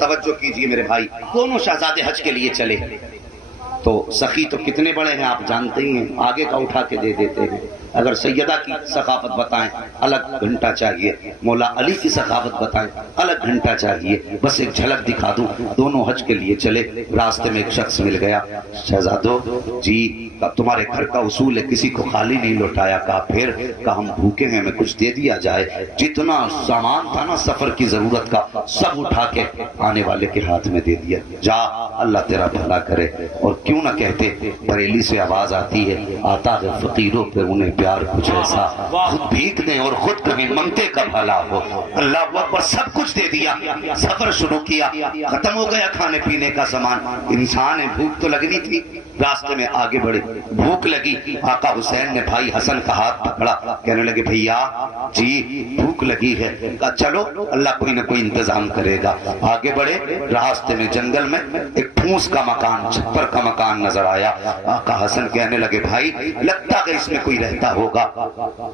توجہ کیجئے میرے بھائی، دونوں شہزادے حج کے لیے چلے تو سخی تو کتنے بڑے ہیں آپ جانتے ہی ہیں، آگے کا اٹھا کے دے دیتے ہیں۔ اگر سیدہ کی ثقافت بتائیں الگ گھنٹہ چاہیے، مولا علی کی ثقافت بتائیں الگ گھنٹہ چاہیے۔ بس ایک جھلک دکھا دوں، دونوں حج کے لیے چلے، راستے میں ایک شخص مل گیا، شہزادو جی تمہارے گھر کا اصول ہے کسی کو خالی نہیں لوٹایا، کہا پھر؟ کہا ہم بھوکے ہیں، ہمیں کچھ دے دیا جائے۔ جتنا سامان تھا نا سفر کی ضرورت کا سب اٹھا کے آنے والے کے ہاتھ میں دے دیا، جا اللہ تیرا بھلا کرے۔ اور کیوں نہ کہتے بریلی سے آواز آتی ہے، آتا ہے فقیروں پہ انہیں پیار کچھ ایسا، خود بھیک دیں اور خود کہیں منگتے کا بھلا ہو۔ اللہ اکبر، سب کچھ دے دیا، سفر شروع کیا، ختم ہو گیا کھانے پینے کا سامان، انسان ہے بھوک تو لگنی تھی۔ راستے میں آگے بڑھے، بھوک لگی، آقا حسین نے بھائی حسن کا ہاتھ پکڑا، کہنے لگے بھیا جی بھوک لگی ہے، کہا چلو اللہ کوئی نہ کوئی انتظام کرے گا۔ آگے بڑھے، راستے میں جنگل میں ایک پھونس کا مکان، چھپر کا مکان نظر آیا۔ آقا حسن کہنے لگے بھائی لگتا کہ اس میں کوئی رہتا ہوگا۔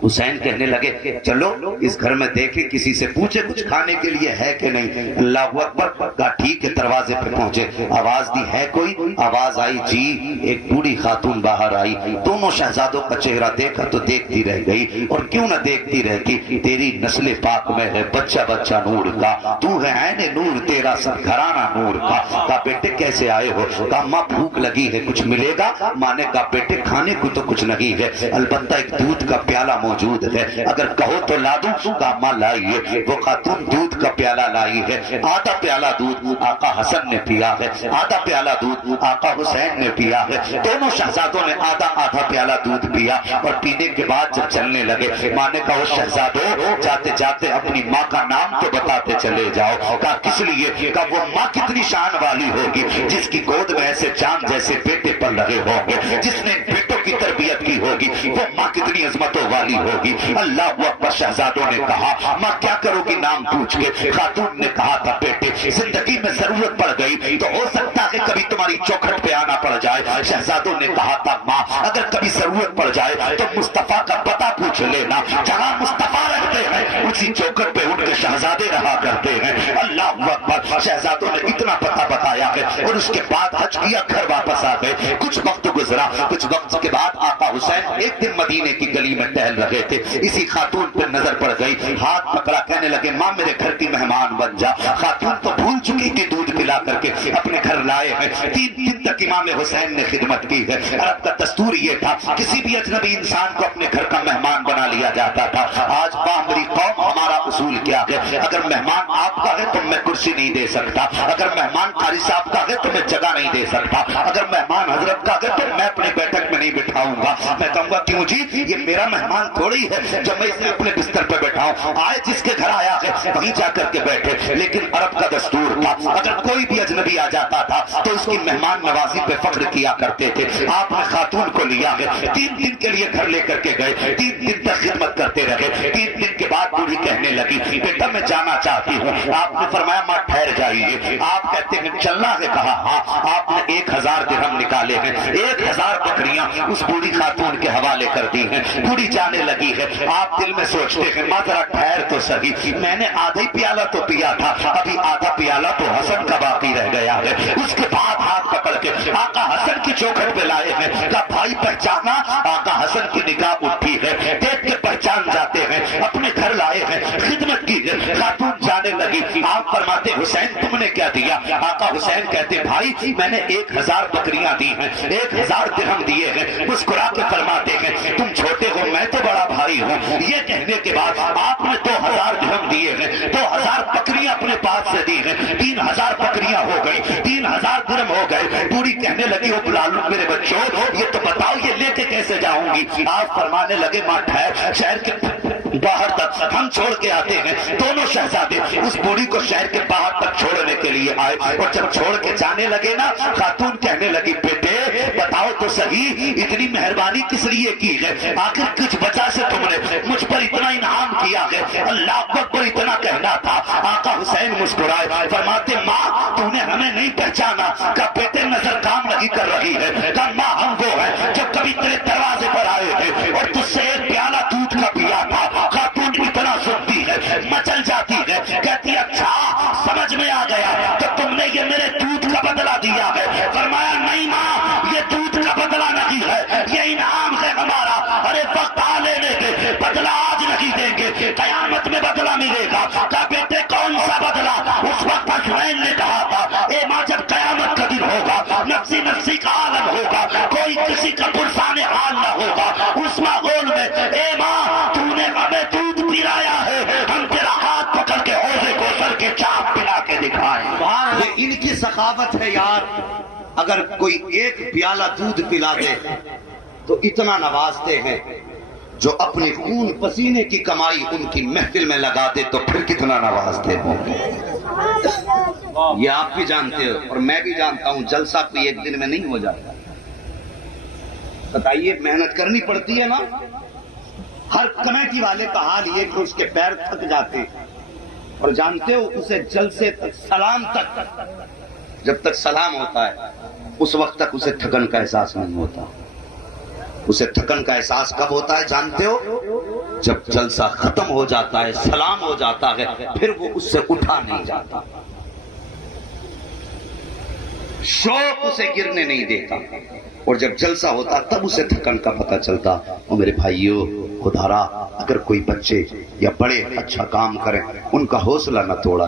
حسین کہنے لگے چلو اس گھر میں دیکھیں، کسی سے پوچھے کچھ کھانے کے لیے ہے کہ نہیں۔ اللہ اکبر، کہا ٹھیک ہے، دروازے پہ پہنچے، آواز دی ہے کوئی؟ آواز آئی جی، ایک بوڑھی خاتون باہر آئی، دونوں شہزادوں کا چہرہ دیکھا تو دیکھتی رہ گئی، اور کیوں نہ دیکھتی رہتی، تیری نسل پاک میں ہے بچہ بچہ نور کا، تو ہے عین نور، تیرا سب گھرانہ نور کا۔ کہا بیٹے کیسے آئے ہو؟ کہا ماں بھوک لگی ہے، کچھ ملے گا؟ ماں نے کہا بیٹے کھانے کو تو کچھ نہیں ہے، البتہ ایک دودھ کا پیالہ موجود ہے، اگر کہو تو لا دوں؟ کہا ماں لائیے۔ وہ خاتون دودھ کا پیالہ لائی ہے، آدھا پیالہ دودھ آقا حسن نے پیا ہے، آدھا پیالہ دودھ آقا حسین نے پیا ہے۔ دونوں شہزادوں نے آدھا آدھا پیالہ دودھ پیا، اور پینے کے بعد جب چلنے لگے، ماں نے کہا شہزادو جاتے جاتے اپنی ماں کا نام تو بتاتے چلے جاؤ۔ کہا کس لیے؟ کہا وہ ماں کتنی شان والی ہوگی جس کی گود میں ایسے چاند جیسے بیٹے پل رہے ہوں گے، جس نے بیٹوں کی تربیت کی ہوگی، وہ ماں کتنی عظمتوں والی ہوگی۔ اللہ اکبر، شہزادوں نے کہا ماں کیا کرو گی نام پوچھ کے؟ خاتون نے کہا تھا بیٹے زندگی میں ضرورت پڑ گئی تو ہو سکتا ہے کبھی تمہاری چوکھٹ پہ آنا پڑ جائے۔ شہزادوں نے کہا تھا ماں اگر کبھی ضرورت پڑ جائے تو مصطفیٰ کا پتہ پوچھ لینا، جہاں مصطفیٰ رہتے ہیں اسی چوکھٹ پہ اٹھ کے شہزادے رہا کرتے ہیں۔ اللہ اکبر، شہزادوں نے اتنا پتہ بتایا ہے، اور اس کے بعد حج کیا، گھر واپس آ گئے۔ کچھ وقت گزرا، کچھ وقت کے بعد آقا حسین ایک دن مدینے کی گلی میں ٹہل رہے تھے، اسی خاتون پہ نظر پڑ گئی، ہاتھ پکڑا، کہنے لگے ماں میرے گھر کی مہمان بن جا۔ خاتون تو بھول چکی تھی دودھ پلا کر کے اپنے گھر لائے ہیں، 3 دن تک امام حسین نے خدمت کی ہے۔ عرب کا دستور یہ تھا کسی بھی اجنبی انسان کو اپنے گھر کا مہمان بنا لیا جاتا تھا۔ آج میری قوم ہمارا اصول کیا ہے؟ اگر مہمان آپ کا ہے تو میں کرسی نہیں دے سکتا، اگر مہمان قاری صاحب کا ہے تو میں جگہ نہیں دے سکتا، اگر مہمان حضرت کا ہے تو میں اپنی بیٹھک میں نہیں بٹھاؤں گا۔ میں کہوں گا کیوں جی؟ یہ میرا مہمان تھوڑی ہے جب میں اسے اپنے بستر پہ بیٹھاؤں، آئے جس کے گھر آیا ہے وہیں جا کر کے بیٹھے۔ لیکن عرب کا دستور تھا اگر کوئی بھی اجنبی آ جاتا تھا تو اس کی مہمان نوازی پہ فخر کیا کرتے تھے۔ آپ نے خاتون کو لیا ہے، 3 دن کے لیے گھر لے کر کے گئے، 3 دن تک خدمت کرتے رہے۔ 3 دن کے بعد بوڑھی کہنے لگی بیٹا میں جانا چاہتی ہوں۔ آپ نے فرمایا ماں ٹھہر جائیے۔ آپ کہتے ہیں چلنا ہے؟ کہا ہاں۔ آپ نے 1000 درہم نکالے ہیں، 1000 بکریاں اس بوڑھی خاتون کے حوالے کر دی ہیں۔ بوڑھی جانے لگی ہے، آپ دل میں سوچتے ہیں ماں ذرا ٹھہر تو صحیح، میں نے آدھا ہی پیالہ تو پیا تھا، ابھی آدھا پیالہ تو حسن کا باقی رہ گیا ہے۔ اس کے بعد ہاتھ پکڑ کے آقا حسن کی چوکھٹ پہ لائے ہیں، کہا بھائی پہچانا؟ آقا حسن کی نگاہ اٹھی ہے، دیکھ کے پہچان جاتے ہیں، اپنے گھر لائے ہیں، خدمت کی ہے۔ خاتون جانے لگی، آپ فرماتے حسین تم نے کیا دیا؟ آقا حسین کہتے بھائی میں نے 1000 بکریاں دی ہیں، 1000 درہم دیے ہیں۔ مسکرا کے فرماتے ہیں تم چھوٹے ہو میں تو بڑا بھائی ہوں۔ یہ کہنے کے بعد آپ نے 2000 درہم دیے ہیں، 2000 بکریاں اپنے پاس سے دی ہیں، 3000 بکریاں ہو گئی، 3000 درہم ہو گئے۔ بوڑھی کہنے لگی وہ بلا لوں میرے بچوں، یہ تو بتاؤ یہ لے کے کیسے جاؤں گی؟ آپ فرمانے لگے ماں ٹھہر، شہر کے باہر تک ہم چھوڑ کے آتے ہیں۔ دونوں شہزادے اس بوڑھی کو شہر کے باہر تک چھوڑنے کے لیے آئے، اور جب چھوڑ کے جانے لگے نا خاتون کہنے لگی بیٹے بتاؤ تو صحیح اتنی مہربانی کس لیے کی ہے؟ آخر کس وجہ سے تم نے مجھ پر اتنا انعام کیا ہے؟ اللہ اکبر اتنا کہنا تھا۔ آقا حسین مسکرائے، فرماتے ماں تو نے ہمیں نہیں پہچانا؟ کہا بیٹے نظر کام نہیں کر رہی ہے۔ کہا ماں ہم وہ ہیں جو کبھی تیرے دروازے پر آئے تھے اور تجھ سے ایک پیالہ دودھ کا پیا تھا۔ خاتون اتنا سنتی ہے مچل جاتی ہے، کہتی اچھا سمجھ میں آ گیا کہ تم بدلہ ملے گا. کہا بیٹے کون سا بدلہ؟ اس وقت حسنین نے کہا تھا اے ماں جب قیامت کا دن ہوگا، نفسی نفسی کا عالم ہوگا، کوئی کسی کا پرسان حال نہ ہوگا، اس ماحول میں اے ماں تو نے ہمیں دودھ پلایا ہے، ہم تیرا ہاتھ پکڑ کے حوض کوثر کے چاپ پلا کے دکھائیں. یہ ان کی سخاوت ہے یار. اگر کوئی ایک پیالہ دودھ پلا دے تو اتنا نوازتے ہیں، جو اپنے خون پسینے کی کمائی ان کی محفل میں لگا دے تو پھر کتنا نوازتے ہوں گے. یہ آپ بھی جانتے ہو اور میں بھی جانتا ہوں، جلسہ کوئی ایک دن میں نہیں ہو جاتا. بتائیے محنت کرنی پڑتی ہے نا. ہر کمیٹی والے کا حال یہ کہ اس کے پیر تھک جاتے اور جانتے ہو اسے جلسے تک سلام تک، جب تک سلام ہوتا ہے اس وقت تک اسے تھکن کا احساس نہیں ہوتا. اسے تھکن کا احساس کب ہوتا ہے جانتے ہو؟ جب جلسہ ختم ہو جاتا ہے، سلام ہو جاتا ہے، پھر وہ اس سے اٹھا نہیں جاتا. شوق اسے گرنے نہیں دیتا، اور جب جلسہ ہوتا تب اسے تھکن کا پتہ چلتا. اور میرے بھائیو خدا را اگر کوئی بچے یا بڑے اچھا کام کریں ان کا حوصلہ نہ توڑا.